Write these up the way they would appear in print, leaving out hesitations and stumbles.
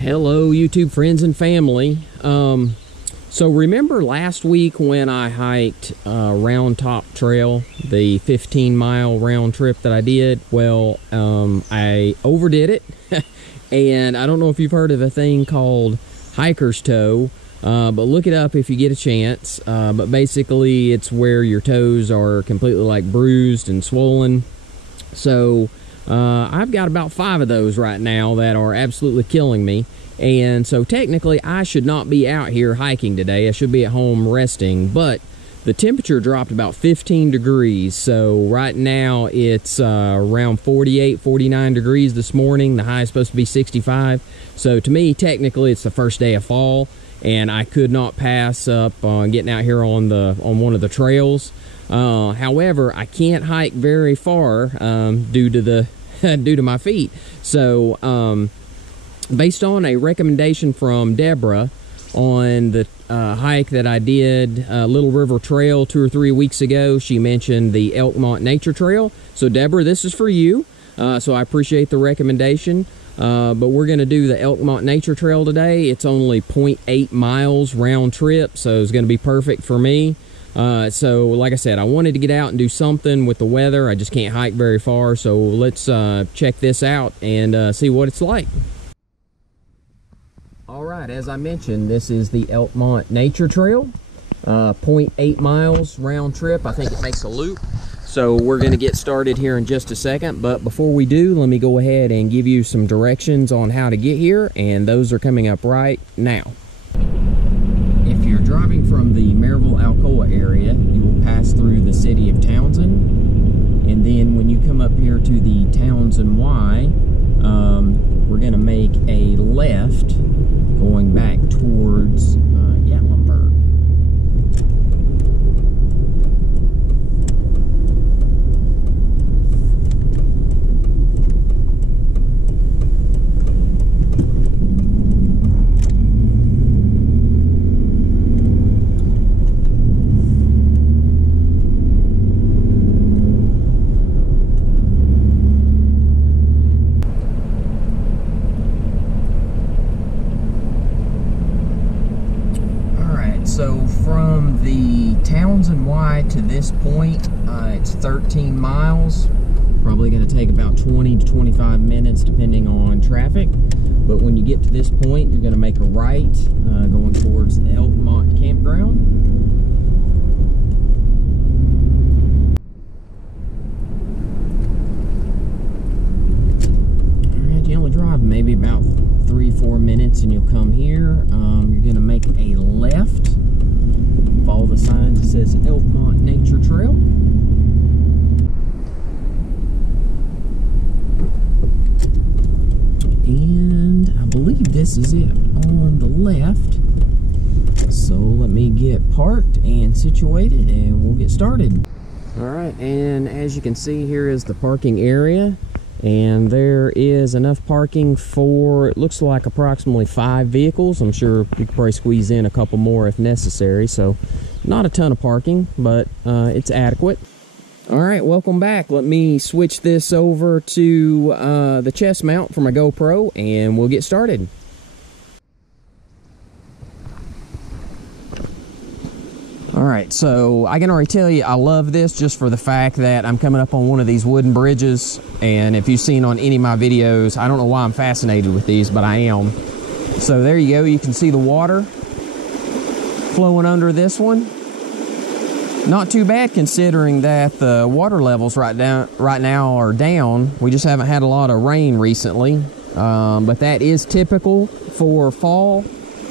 Hello YouTube friends and family. So remember last week when I hiked Round Top Trail, the 15-mile round trip that I did? Well, I overdid it and I don't know if you've heard of a thing called hiker's toe, but look it up if you get a chance. But basically it's where your toes are completely like bruised and swollen. So I've got about 5 of those right now that are absolutely killing me. And so technically I should not be out here hiking today. I should be at home resting, but the temperature dropped about 15 degrees. So right now it's around 48, 49 degrees this morning. The high is supposed to be 65. So to me, technically it's the first day of fall, and I could not pass up on getting out here on one of the trails. However, I can't hike very far due to my feet. So based on a recommendation from Deborah on the hike that I did, Little River Trail 2 or 3 weeks ago, she mentioned the Elkmont Nature Trail. So Deborah, this is for you. So I appreciate the recommendation. But we're going to do the Elkmont Nature Trail today. It's only 0.8 miles round trip, so it's going to be perfect for me. So like I said, I wanted to get out and do something with the weather. I just can't hike very far, so let's check this out and see what it's like. Alright, as I mentioned, this is the Elkmont Nature Trail, 0.8 miles round trip. I think it makes a loop. So we're going to get started here in just a second, but before we do, let me go ahead and give you some directions on how to get here, and those are coming up right now. If you're driving from the Maryville-Alcoa area, you will pass through the city of Townsend, and then when you come up here to the Townsend Y, we're going to make a left going back towards Gatlinburg. So from the Townsend Y to this point, it's 13 miles. Probably going to take about 20 to 25 minutes depending on traffic. But when you get to this point, you're going to make a right going towards the Elkmont campground. Alright, you only drive maybe about 3-4 minutes and you'll come here. You're going to make a left. Follow the signs that says Elkmont Nature Trail. And I believe this is it on the left. So let me get parked and situated and we'll get started. Alright, and as you can see, here is the parking area. And there is enough parking for, it looks like, approximately 5 vehicles. I'm sure you could probably squeeze in a couple more if necessary. So not a ton of parking, but it's adequate. All right, welcome back. Let me switch this over to the chest mount for my GoPro and we'll get started. Alright, so I can already tell you I love this just for the fact that I'm coming up on one of these wooden bridges, and if you've seen on any of my videos, I don't know why I'm fascinated with these, but I am. So there you go, you can see the water flowing under this one. Not too bad considering that the water levels right now are down. We just haven't had a lot of rain recently, but that is typical for fall.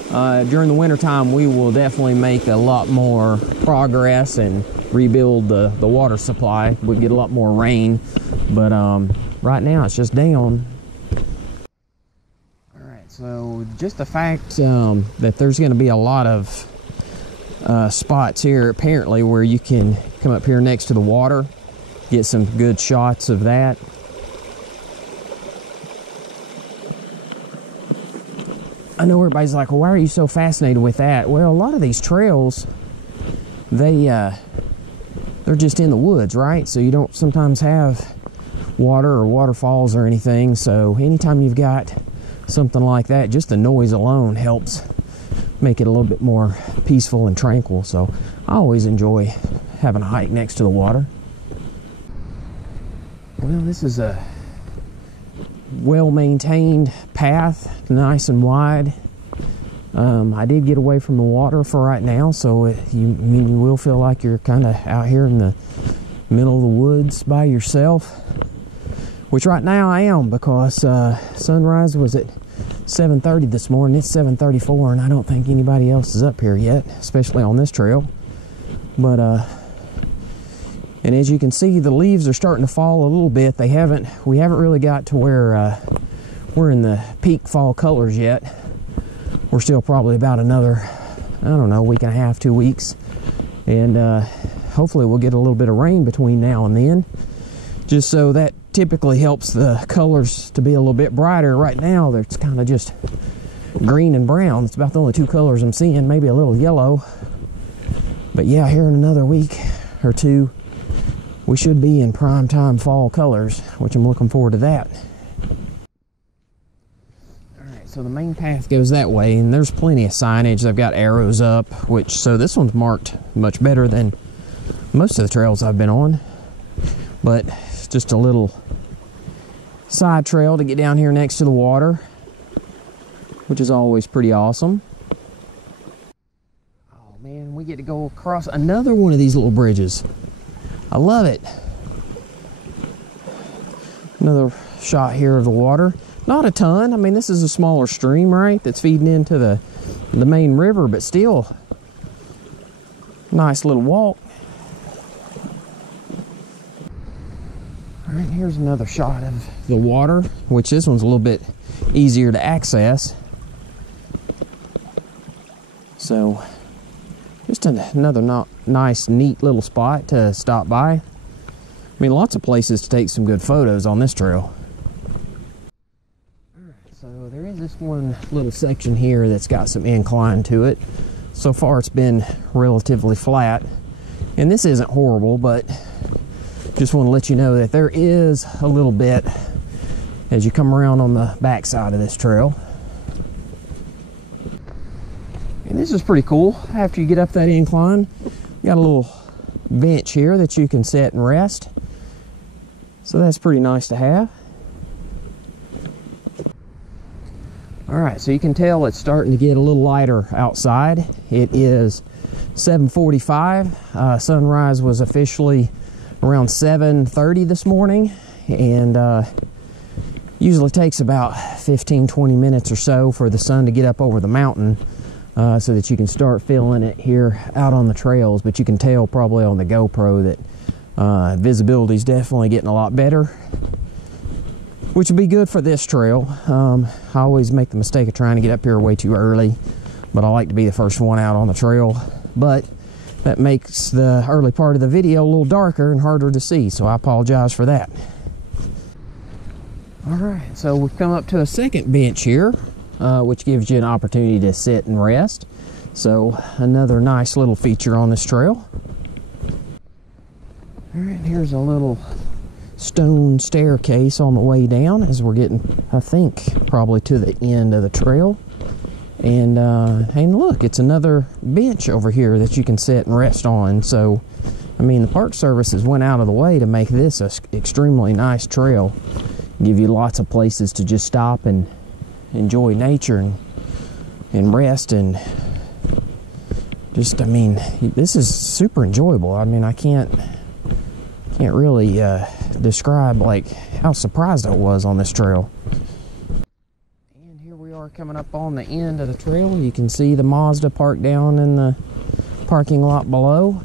During the wintertime, we will definitely make a lot more progress and rebuild the water supply. We get a lot more rain, but right now it's just down. All right, so just the fact that there's going to be a lot of spots here apparently where you can come up here next to the water, get some good shots of that. I know everybody's like, well, why are you so fascinated with that? Well, a lot of these trails, they're just in the woods, right? So you don't sometimes have water or waterfalls or anything. So anytime you've got something like that, just the noise alone helps make it a little bit more peaceful and tranquil. So I always enjoy having a hike next to the water. Well, this is a well-maintained path, nice and wide. I did get away from the water for right now, so you will feel like you're kind of out here in the middle of the woods by yourself, which right now I am, because sunrise was at 7:30 this morning. It's 7:34, and I don't think anybody else is up here yet, especially on this trail. But and as you can see, the leaves are starting to fall a little bit. We haven't really got to where we're in the peak fall colors yet. We're still probably about another, I don't know, week and a half, 2 weeks. And hopefully we'll get a little bit of rain between now and then. Just so that typically helps the colors to be a little bit brighter. Right now, it's kind of just green and brown. It's about the only two colors I'm seeing, maybe a little yellow. But yeah, here in another week or two, we should be in prime time fall colors, which I'm looking forward to that. So the main path goes that way, and there's plenty of signage. They've got arrows up, so this one's marked much better than most of the trails I've been on. But it's just a little side trail to get down here next to the water, which is always pretty awesome. Oh man, we get to go across another one of these little bridges. I love it. Another shot here of the water. Not a ton. I mean, this is a smaller stream, right, that's feeding into the main river, but still nice little walk. All right, here's another shot of the water, which this one's a little bit easier to access. So just another nice, neat little spot to stop by. I mean, lots of places to take some good photos on this trail. So there is this one little section here that's got some incline to it. So far it's been relatively flat, and this isn't horrible, but just want to let you know that there is a little bit as you come around on the back side of this trail. And this is pretty cool. After you get up that incline, you got a little bench here that you can sit and rest. So that's pretty nice to have. All right, so you can tell it's starting to get a little lighter outside. It is 7:45. Sunrise was officially around 7:30 this morning, and usually takes about 15-20 minutes or so for the sun to get up over the mountain, so that you can start feeling it here out on the trails. But you can tell probably on the GoPro that visibility is definitely getting a lot better, which would be good for this trail. I always make the mistake of trying to get up here way too early, but I like to be the first one out on the trail. But that makes the early part of the video a little darker and harder to see, so I apologize for that. All right, so we've come up to a second bench here, which gives you an opportunity to sit and rest. So another nice little feature on this trail. All right, here's a little stone staircase on the way down as we're getting, I think, probably to the end of the trail. And look, it's another bench over here that you can sit and rest on. So, I mean, the Park Service has went out of the way to make this an extremely nice trail. Give you lots of places to just stop and enjoy nature and rest, and just, I mean, this is super enjoyable. I mean, I can't really describe like how surprised I was on this trail. And here we are coming up on the end of the trail. You can see the Mazda parked down in the parking lot below,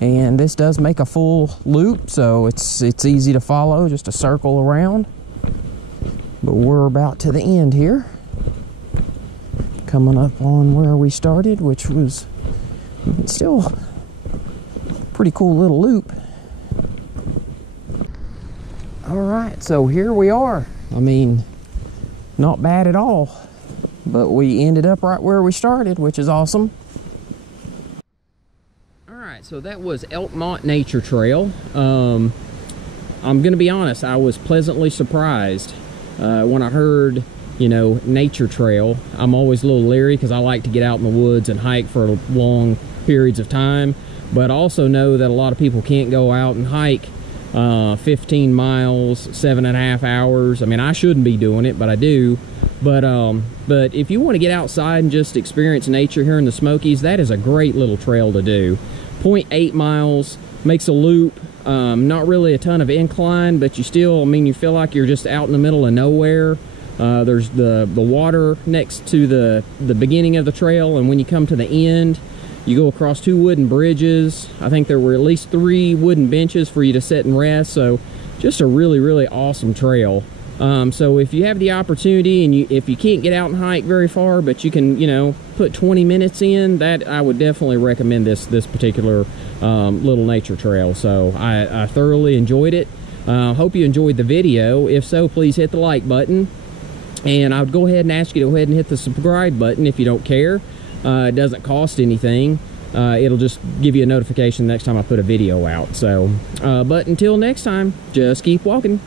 and this does make a full loop, so it's easy to follow, just a circle around. But we're about to the end here, coming up on where we started, which was still a pretty cool little loop. All right, so here we are. I mean, not bad at all, but we ended up right where we started, which is awesome. All right, so that was Elkmont Nature Trail. I'm gonna be honest, I was pleasantly surprised when I heard you know, nature trail. I'm always a little leery because I like to get out in the woods and hike for long periods of time, but also know that a lot of people can't go out and hike 15 miles, 7.5 hours. I mean, I shouldn't be doing it, but I do. But if you want to get outside and just experience nature here in the Smokies, that is a great little trail to do. 0.8 miles, makes a loop, not really a ton of incline, but you still, I mean, you feel like you're just out in the middle of nowhere. There's the water next to the beginning of the trail, and when you come to the end, you go across 2 wooden bridges. I think there were at least 3 wooden benches for you to sit and rest. So just a really, really awesome trail. So if you have the opportunity, and if you can't get out and hike very far, but you can, you know, put 20 minutes in, that I would definitely recommend this particular little nature trail. So I thoroughly enjoyed it. Hope you enjoyed the video. If so, please hit the like button. And I would go ahead and ask you to go ahead and hit the subscribe button if you don't care. It doesn't cost anything. It'll just give you a notification next time I put a video out. So, but until next time, just keep walking.